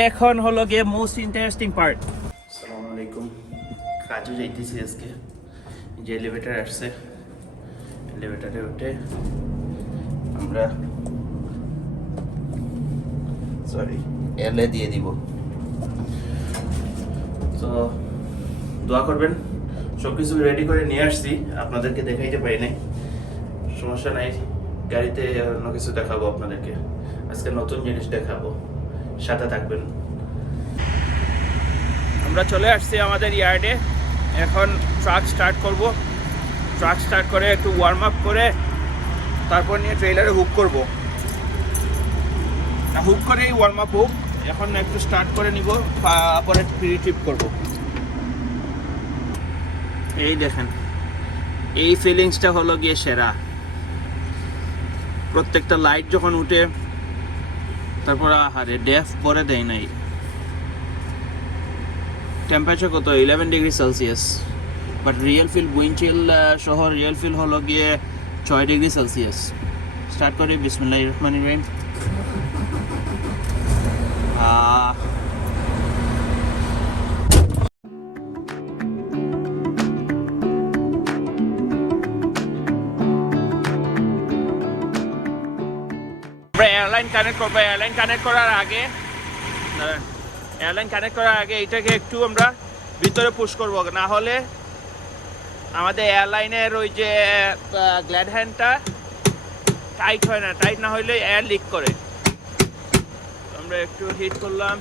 এখন হলো গিয়ে মোস্ট ইন্টারেস্টিং পার্ট। আসসালামু আলাইকুম। কাজে যাইতেছি আজকে, যে এলিভেটর আসছে এলিভেটরে উঠে আমরা এলে দিয়ে দিব। তো দোয়া করবেন, সব কিছু রেডি করে নিয়ে আসছি, আপনাদেরকে দেখাইতে পারি নাই, সমস্যা নাই, গাড়িতে অন্য কিছু দেখাবো আপনাদেরকে। আজকে নতুন জিনিস দেখাবো, সাথে থাকবেন। আমরা চলে আসছি আমাদের ইয়ার্ডে, এখন ট্রাক স্টার্ট করব। ট্রাক স্টার্ট করে একটু ওয়ার্ম আপ করে তারপর নিয়ে ট্রেলারে হুক করব। হুক করেই ওয়ার্ম আপ হোক, এখন একটু স্টার্ট করে নিব, তারপরে প্রি ট্রিপ করব। এই দেখেন, এই ফিলিংসটা হলো গিয়ে সেরা। প্রত্যেকটা লাইট যখন উঠে তারপর আহারে ডেফ পরে দেয় নাই। টেম্পারেচার কত 11 degree Celsius, but real feel windchill সহ রিয়েল ফিল হলো গিয়ে 6 ডিগ্রি সেলসিয়াস। স্টার্ট করি, বিসমিল্লাহির রহমানির রহিম। এয়ারলাইন কানেক্ট করবো। এয়ারলাইন কানেক্ট করার আগে এটাকে একটু আমরা ভিতরে পুশ করবো, না হলে আমাদের এয়ারলাইনের ওই যে গ্ল্যাড হ্যান্ডটা টাইট হয় না। টাইট না হলে এয়ার লিক করে। আমরা একটু হিট করলাম,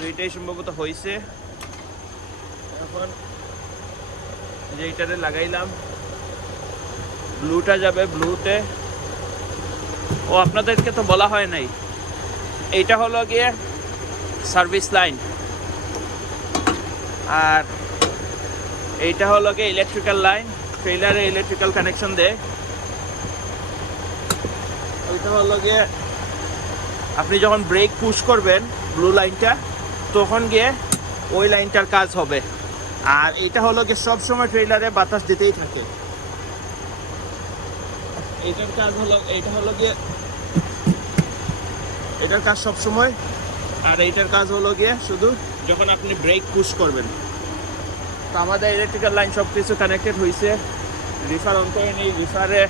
দুইটাই সম্ভবত হয়েছে। এখন যেইটাতে লাগাইলাম ব্লুটা যাবে ব্লুতে। ও আপনাদেরকে তো বলা হয় নাই, এইটা হলো গিয়ে সার্ভিস লাইন, আর এইটা হলো গিয়ে ইলেকট্রিক্যাল লাইন। ট্রেলারে ইলেকট্রিক্যাল কানেকশন দেয়। ওইটা হলো গিয়ে আপনি যখন ব্রেক পুশ করবেন ব্লু লাইনটা, তখন গিয়ে ওই লাইনটার কাজ হবে। আর এইটা হলো গিয়ে সবসময় ট্রেলারে বাতাস দিতেই থাকে। এইটার কাজ হলো, এইটা হলো গিয়ে এটার কাজ সব সময়, আর এইটার কাজ হলো গিয়ে শুধু যখন আপনি ব্রেক পুশ করবেন। তো আমাদের ইলেকট্রিক্যাল লাইন সব কিছু কানেক্টেড হয়েছে। রিফার অন করে নিই, রিফারে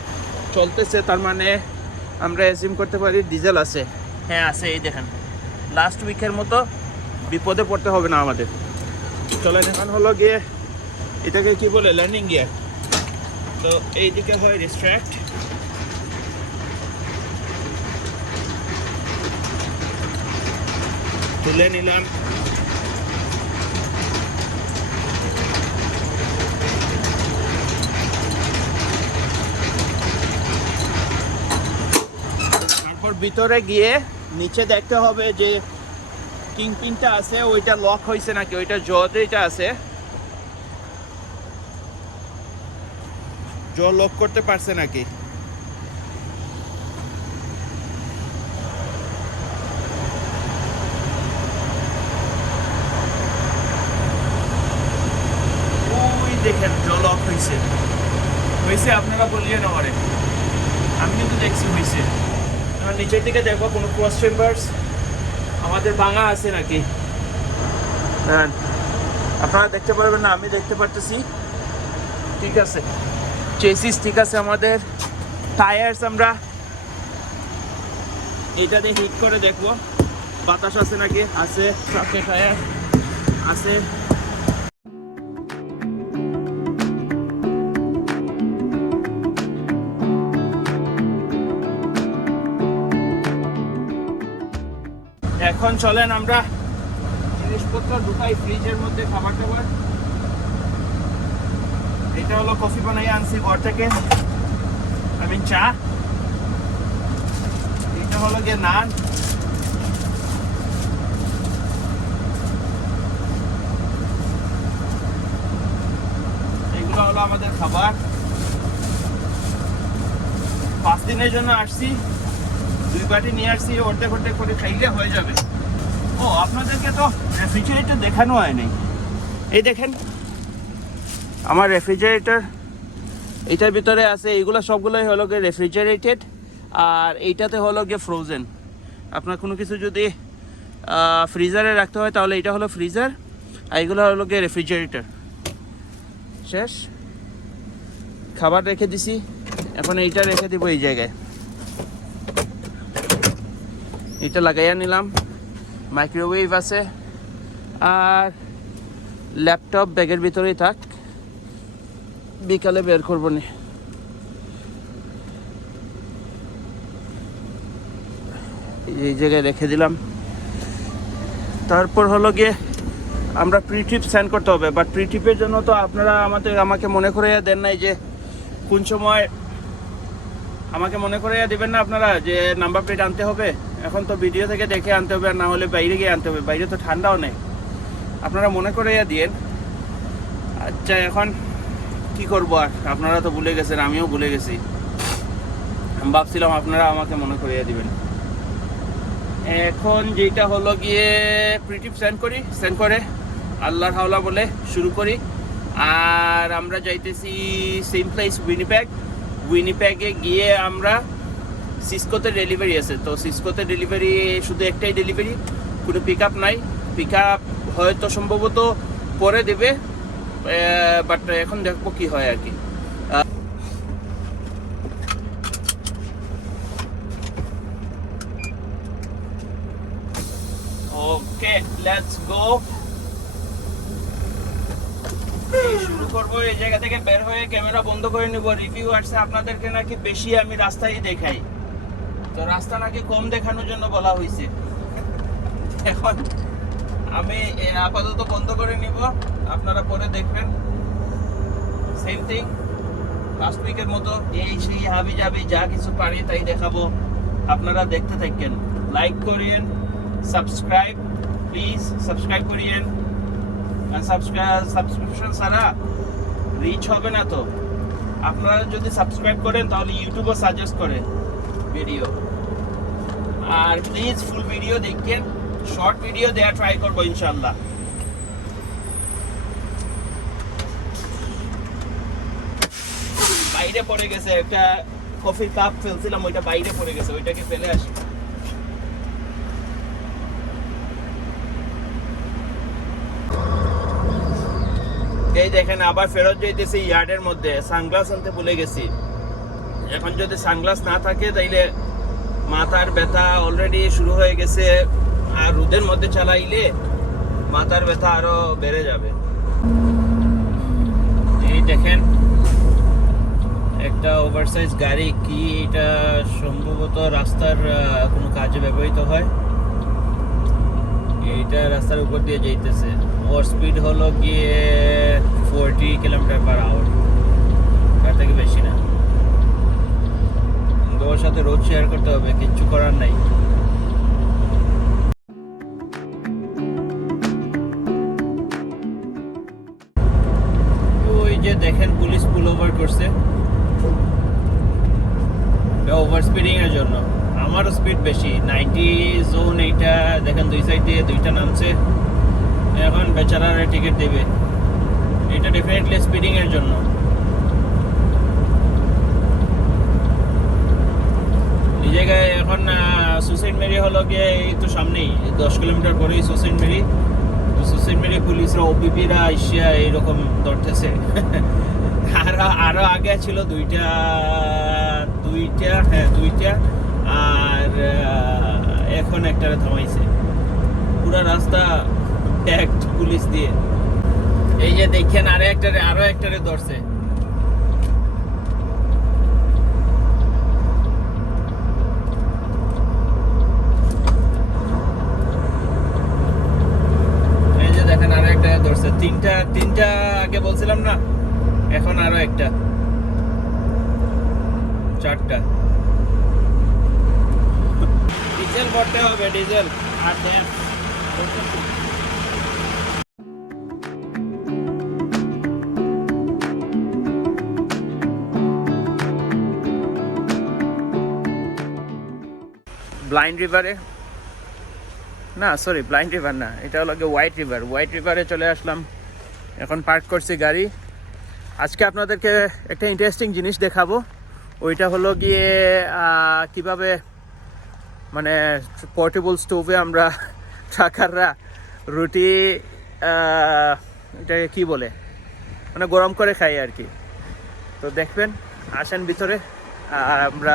চলতেছে, তার মানে আমরা অ্যাজিউম করতে পারি ডিজেল আছে। হ্যাঁ আছে, এই দেখেন লাস্ট উইকের মতো বিপদে পড়তে হবে না আমাদের। চলেন এখন হলো গিয়ে এটাকে কি বলে, ল্যান্ডিং গিয়ার। তো এইদিকে হয় রিস্ট্রাক্ট, তুলে নিলাম। তারপর ভিতরে গিয়ে নিচে দেখতে হবে যে কিং পিনটা আছে ওইটা লক হয়েছে নাকি, ওইটা যেটা আছে লক করতে পারছে নাকি। দেখেন জল অফ হয়েছে, আপনারা বলিয়ে না পারে, আমি কিন্তু দেখছি হয়েছে। এবার নিচের দিকে দেখবো কোনো ক্রস চেম্বার্স আমাদের ভাঙা আছে নাকি। আপনারা দেখতে পারবেন না, আমি দেখতে পারতেছি। ঠিক আছে, চেসিস ঠিক আছে আমাদের। টায়ার্স আমরা এইটা দিয়ে হিট করে দেখবো বাতাস আছে নাকি। আছে, ট্রাকের টায়ার আছে। এখন চলেন আমরা জিনিসপত্র ঢুকাই ফ্রিজের মধ্যে, খাবার টাবার। এটা হলো কফি বানাই আনছি ঘর থেকে, চা। এটা হলো গিয়ে নান। এগুলো হলো আমাদের খাবার। 5 দিনের জন্য আসছি, 2 বাটি নিয়ে আসছি, অর্ধেক করে খাইলে হয়ে যাবে। ও আপনাদেরকে তো রেফ্রিজারেটর দেখানো হয় নাই। এই দেখেন আমার রেফ্রিজারেটর, এটার ভিতরে আছে। এইগুলো সবগুলোই হলো গিয়ে রেফ্রিজারেটেড, আর এইটাতে হলো গিয়ে ফ্রোজেন। আপনার কোনো কিছু যদি ফ্রিজারে রাখতে হয় তাহলে এটা হলো ফ্রিজার, আর এগুলো হলো গিয়ে রেফ্রিজারেটর। শেষ, খাবার রেখে দিছি, এখন এইটা রেখে দিব এই জায়গায়। এটা লাগাইয়া নিলাম, মাইক্রোওয়েভ আছে, আর ল্যাপটপ ব্যাগের ভিতরেই থাক, বিকালে বের করবো নি। এই জায়গায় রেখে দিলাম। তারপর হলো গিয়ে আমরা প্রি ট্রিপ সেন্ড করতে হবে, বাট প্রি ট্রিপের জন্য তো আপনারা আমাকে মনে করে দেন নাই যে কোন সময়, আমাকে মনে করে দেবেন না আপনারা যে নাম্বার প্লেট আনতে হবে। এখন তো ভিডিও থেকে দেখে আনতে হবে, আর না হলে বাইরে গিয়ে আনতে হবে, বাইরে তো ঠান্ডাও নেই। আপনারা মনে করে দিয়েন। আচ্ছা, এখন কি করবো আর, আপনারা তো ভুলে গেছেন, আমিও ভুলে গেছি। আমি ভাবছিলাম আপনারা আমাকে মনে করিয়ে দিবেন। এখন যেটা হলো গিয়ে প্রি ট্রিপ সেন্ড করে আল্লাহর হাওলা বলে শুরু করি। আর আমরা যাইতেছি সেম প্লেস, উইনিপ্যাগে গিয়ে আমরা সিসকোতে ডেলিভারি আছে। তো সিসকোতে ডেলিভারি শুধু একটাই ডেলিভারি, কোনো পিক আপ নাই। পিক আপ হয়তো সম্ভবত পরে দেবে, বাট এখন দেখবো কি হয় আর কি। ওকে, লেটস গো। শুরু করবো এই জায়গা থেকে বের হয়ে, ক্যামেরা বন্ধ করে নিব। রিভিউ আসছে আপনাদেরকে নাকি বেশি আমি রাস্তায় দেখাই, তো রাস্তা নাকি কম দেখানোর জন্য বলা হয়েছে। এখন আমি আপাতত বন্ধ করে নিব, আপনারা পরে দেখবেন। সেম থিং লাস্ট উইকের মতো, এই সেই হাবি জাবি যা কিছু পারি তাই দেখাবো। আপনারা দেখতে থাকেন, লাইক করিয়েন, সাবস্ক্রাইব প্লিজ, সাবস্ক্রাইব করিয়েন। সাবস্ক্রিপশন ছাড়া রিচ হবে না। তো আপনারা যদি সাবস্ক্রাইব করেন তাহলে ইউটিউবও সাজেস্ট করে ভিডিও। আর প্লিজ ফুল ভিডিও দেখেন, শর্ট ভিডিও দেওয়া ট্রাই করবো ইনশাল্লাহ। বাইরে পড়ে গেছে একটা কফির কাপ, ফেলছিলাম ওইটা বাইরে পড়ে গেছে, ওইটাকে ফেলে আসি। এই দেখেন আবার ফেরত যাইতেছি ইয়ার্ডের মধ্যে, সানগ্লাস আনতে ভুলে গেছি। এখন যদি সানগ্লাস না থাকে তাইলে মাথার ব্যথা অলরেডি শুরু হয়ে গেছে, আর রোদের মধ্যে চালাইলে মাথার ব্যথা আরো বেড়ে যাবে। এই দেখেন একটা ওভারসাইজ গাড়ি, কি এটা সম্ভবত রাস্তার কোনো কাজে ব্যবহৃত হয়। এইটা রাস্তার উপর দিয়ে যাইতেছে, ওর স্পিড হলো গিয়ে 40 km/h, তার থেকে বেশি না। ওর সাথে রোড শেয়ার করতে হবে, কিচ্ছু করার নাই। ওই যে দেখেন পুলিশ পুল ওভার করছে, ওভার স্পিডিং এর জন্য। আমারও স্পিড বেশি, 90 জোন। এইটা দেখেন দুই সাইড দিয়ে দুইটা নামছে, এখন বেচারারে টিকিট দেবে। এটা ডেফিনেটলি স্পিডিং এর জন্য। এই জায়গায় এখন সুসাইড মেরি হলো গিয়ে একটু সামনেই, 10 কিলোমিটার পরেই সুসাইড মেরি। তো সুসাইড মেরি পুলিশরা, ওপিপিরা এসিয়া এইরকম ধরতেছে। আরো আগে ছিল দুইটা, আর এখন একটারে থামাইছে। পুরা রাস্তা প্যাকড পুলিশ দিয়ে। এই যে দেখেন আরো একটারে ধরছে। এই যে দেখেন আরো একটা ধরছে। তিনটা আগে বলছিলাম না, এখন আরো একটা, 4টা। ডিজেল ভরতে হবে, ডিজেল। আর দেন ব্লাইন্ড রিভারে না, সরি ব্লাইন্ড রিভার না, এটা হলো হোয়াইট রিভারে চলে আসলাম। এখন পার্ক করছি গাড়ি। আজকে আপনাদেরকে একটা ইন্টারেস্টিং জিনিস দেখাবো। ওইটা হলো গিয়ে কিভাবে মানে পোর্টেবল স্টোভে আমরা ট্রাকাররা রুটি এটাকে কি বলে মানে গরম করে খাই আর কি। তো দেখবেন, আসেন ভিতরে আর আমরা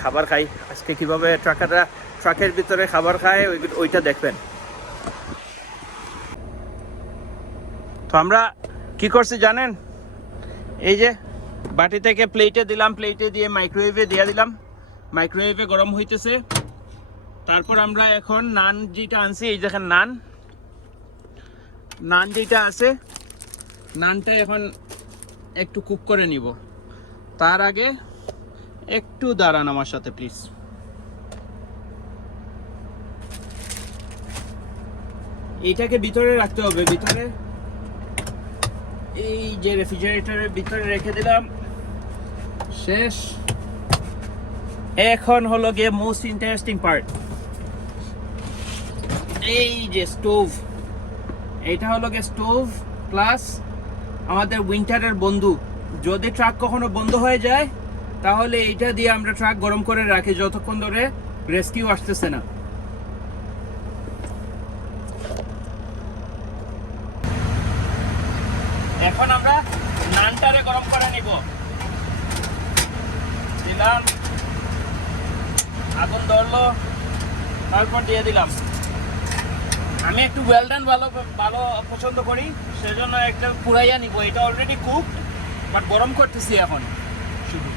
খাবার খাই। আজকে কিভাবে ট্রাকাররা ট্রাকের ভিতরে খাবার খায় ওইটা দেখবেন। তো আমরা কি করছি জানেন, এই যে বাটি থেকে প্লেটে দিলাম, প্লেটে দিয়ে মাইক্রোওয়েভে দিয়ে দিলাম, মাইক্রোওয়েভে গরম হইতেছে। তারপর আমরা এখন নান যেটা আনছি, এই দেখেন নান যেটা আছে, নানটা এখন একটু কুক করে নিব। তার আগে একটু দাঁড়ান আমার সাথে প্লিজ। এইটাকে ভিতরে রাখতে হবে, ভিতরে এই যে রেফ্রিজারেটরের ভিতরে রেখে দিলাম, শেষ। এখন হলো গিয়ে মোস্ট ইন্টারেস্টিং পার্ট, এই যে স্টোভ। এটা হলো গিয়ে স্টোভ প্লাস আমাদের উইন্টারের বন্ধু। যদি ট্রাক কখনো বন্ধ হয়ে যায় তাহলে এইটা দিয়ে আমরা ট্রাক গরম করে রাখি যতক্ষণ ধরে রেস্কিউ আসতেছে না। এখন আমরা নানটারে গরম করে নিব। দিলাম, আগুন ধরলো, তারপর দিয়ে দিলাম। আমি একটু ওয়েল ডান ভালো পছন্দ করি, সেজন্য একটা পুরাইয়া নিব। এটা অলরেডি কুকড, বাট গরম করতেছি এখন শুধু।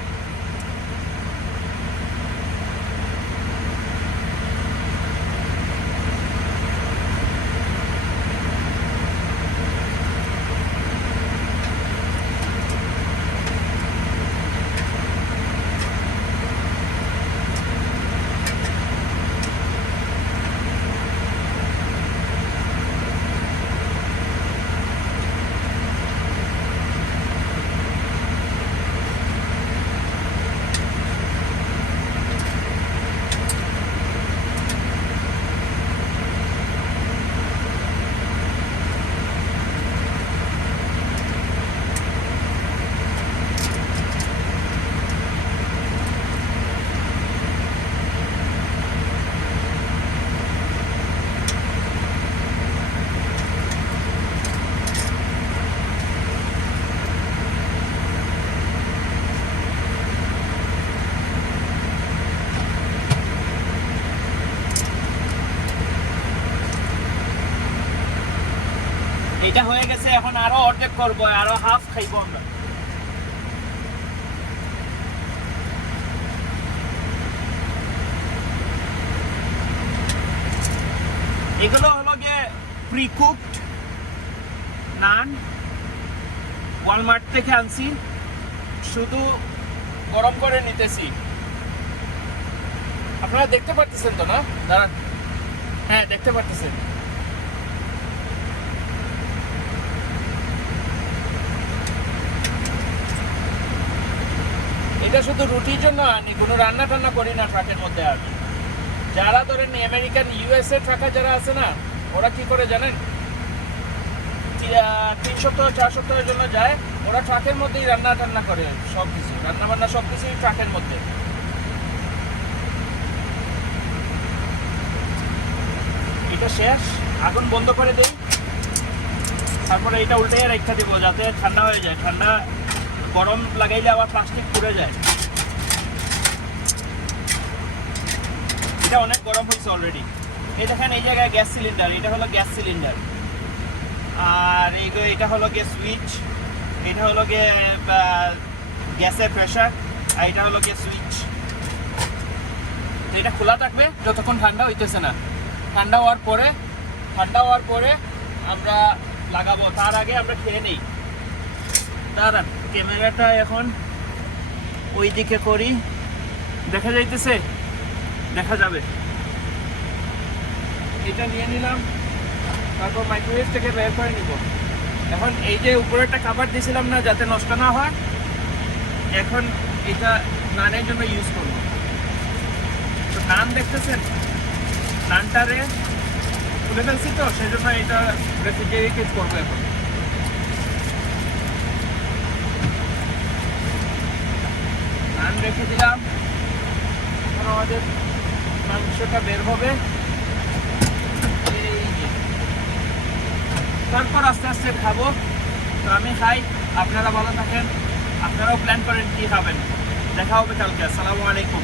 এটা হয়ে গেছে, এখন আরো অর্ধেক করবো, আরো হাফ খাইবো আমরা। এগুলো হলো গিয়ে প্রি কুকড নান, ওয়ালমার্ট থেকে আনছি, শুধু গরম করে নিতেছি। আপনারা দেখতে পারতেছেন তো না? দাঁড়ান, হ্যাঁ দেখতে পারতেছেন। এটা শুধু রুটির জন্য আনি, কোনো রান্না টান্না করি না ট্রাকের মধ্যে। আর যারা ধরেন আমেরিকান ইউএসএ ট্রাকার যারা আছে না, ওরা কি করে জানেন, 3 সপ্তাহ 4 সপ্তাহের জন্য যায়, ওরা ট্রাকের মধ্যেই রান্না টান্না করে, সব কিছু রান্না বান্না সব কিছুই ট্রাকের মধ্যে। এটা শেষ, আগুন বন্ধ করে দেই, তারপরে এটা উল্টে রেখে দেবো যাতে ঠান্ডা হয়ে যায়। ঠান্ডা গরম লাগাইলে আবার প্লাস্টিক পুড়ে যায়। এটা অনেক গরম হয়েছে অলরেডি। এই দেখেন, এই জায়গায় গ্যাস সিলিন্ডার, এটা হলো গ্যাস সিলিন্ডার। আর এটা হলো গিয়ে সুইচ, এটা হলো গিয়ে গ্যাসের প্রেশার, আর এটা হলো গিয়ে সুইচ। এটা খোলা থাকবে যতক্ষণ ঠান্ডা হইতেছে না। ঠান্ডা হওয়ার পরে আমরা লাগাবো। তার আগে আমরা খেয়ে নেই। দাঁড়ান, ক্যামেরাটা এখন ওই দিকে করি, দেখা যাইতেছে, দেখা যাবে। এটা নিয়ে নিলাম, তারপর মাইক্রোওয়েভ থেকে বের করে নিব। এখন এই যে উপরে একটা কাভার দিয়েছিলাম না যাতে নষ্ট না হয়, এখন এটা নানের জন্য ইউজ করব। তো নান দেখতেছেন, নানটারে খুলে ফেলছি তো, সেই জন্য এটা রেফ্রিজারেট করবো। এখন নান অন রেখে দিলাম। এখন আমাদের মাংসটা বের হবে, এই যে। তারপর আস্তে আস্তে খাবো। তো আমি খাই, আপনারা ভালো থাকেন, আপনারাও প্ল্যান করেন কি খাবেন। দেখা হবে কালকে। আসসালামু আলাইকুম।